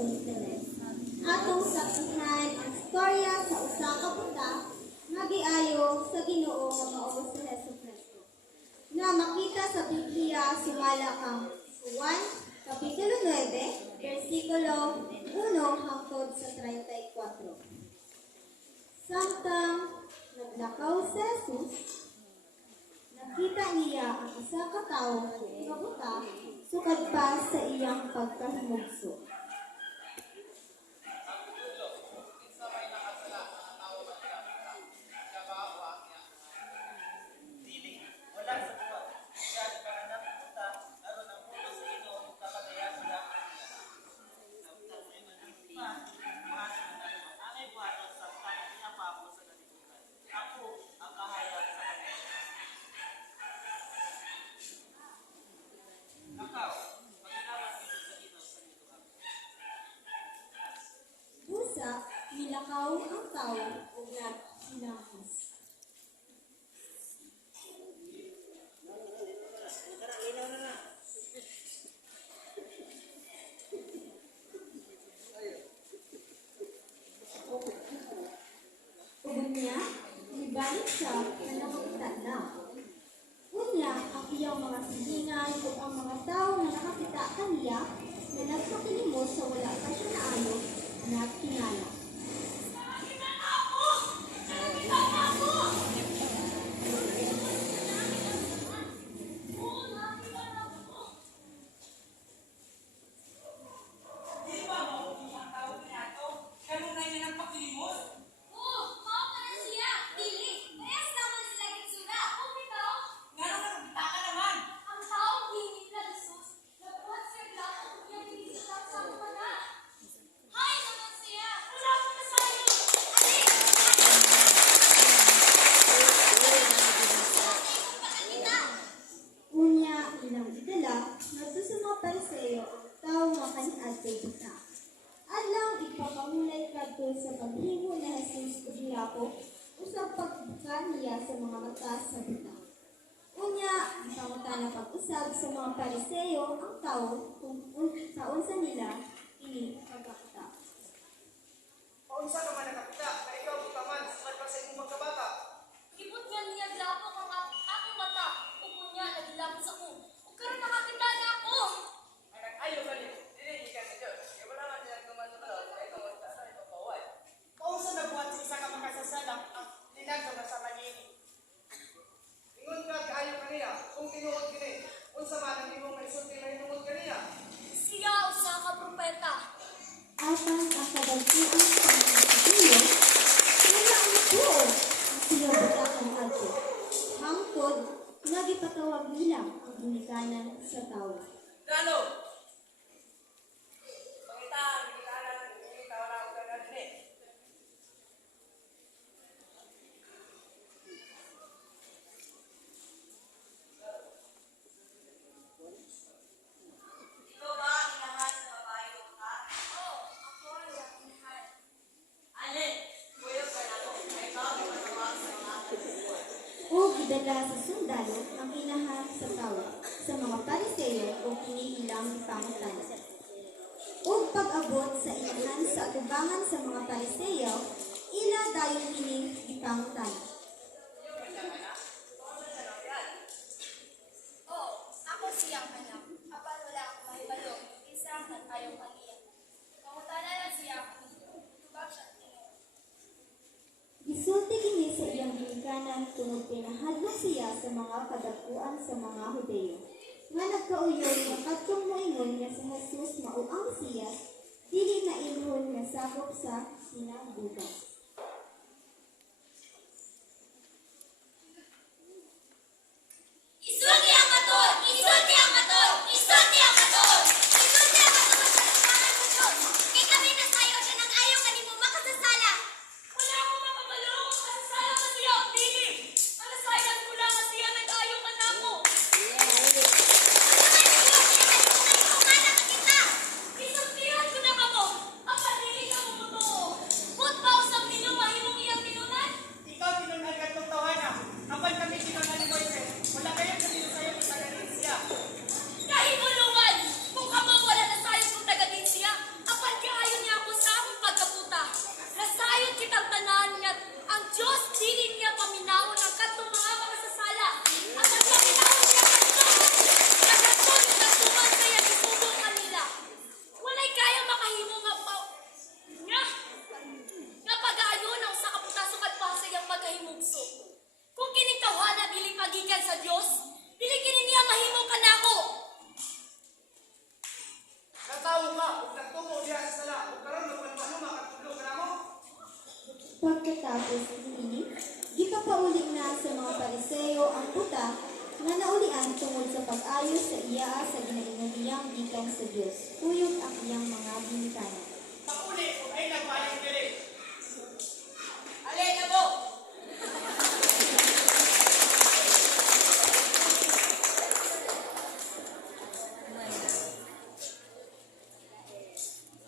Sosthenes. Atong saksihan ang istorya sa usa ka buta nga giayo sa Ginoo nga mao si Jesucristo. Na makita sa Biblia sumala kang Juan Kapitulo 9, versikulo 1 hangtod sa 34. Samtang naglakaw si Jesus, nakita niya ang isa ka tawo nga buta sukad pa sa iyang pagkahimugso. Busa, nilakaw ang tawo o nagsinahos. Unya, ibalik siya na nakakita na. Unya, ang iyang mga silingan o ang mga tao na nakakita kaniya na nagpakilimos sa wala pa siya na ano na kinala. Sa paghimo na Jesus o Giapo, usap pagbuka niya sa mga mata sa buta. Unya, ang pangutana pag-usab sa mga Pariseo ang tao kung taon sa nila ini pagkakita. Paunsa ka man nakakita, na ikaw butaman, sumad pa sa imong magkabata. Ibot nga niya glapo kang akong mata, upo niya nagilapos ako. Huwag ka rin nakakita na ako. Anak, ayaw ka rin. Dili, ikan sa Diyos. Kaya wala man siya gumanulod, na ikaw magtasa, ikaw kawal. Paunsa nagbuhat sa isa ka makasasalang, ang linag sa masama niya. Ingon ka, kaayo ka niya, kung tinuod ka niya. Unsa man ang imong maisulti na inuod ka niya. Siya usa ka propeta. Apan ang kadagpuan sa mga Judio, wala ang matuon ang siya buta ang adto. Hangtod, nagipatawag nila ang ginikanan sa tao. Gano? Pangitaan, hindi ka wala ko ka din. Ikaw ba ang inahan sa babae ko ka? Oo, ako ang inahan. Alin? Kuya Fernando, ay ikaw ang matawag sa mga kasubuan. O gidala sa sundalo ang inahan sa tao sa mga Pariseo o kiniilang ipangutan. O pag-abot sa inahan sa atubangan sa mga Pariseo, ila dayon kini ipangutan. Oo, ako siyang anak. Apan wala akong mahibalo. Isang nag-ayaw kaniya. Pangutana lang siya kung tubag siya tingin. Gisulti kini sa iyang ginikanan tungod pinahadlok siya sa mga kadagkuan sa mga Hudeo. Nga nagkauyon nga kadtong moingon nga si Jesus mao ang Mesiyas, dili na ingon nga sakop sa sinabugas. Isulti ang matod! Isulti ang matod! Isulti ang matod! Isulti ang matod sa lapangan mo Diyos! Kay kami na sayo siya nang ayaw kanimo makasasala! Wala akong mapabalo! Kasasala ka siya! Dili! Alasayan ko lang at siya nag-ayaw ka na ako! Isultihan ko na ka mo! Ang panili ka mo mo! Put pa usap ug nagtubo diha sa sala, ug karon magpanuman makatudlo ka namo. Pagkatapos ni, gipapauli na sa mga Pariseo ang puta nga naulian tungod sa pag-ayos sa iya sa ginaingon niyang gikan sa Dios. Tuyok ang iyang mga bintanan.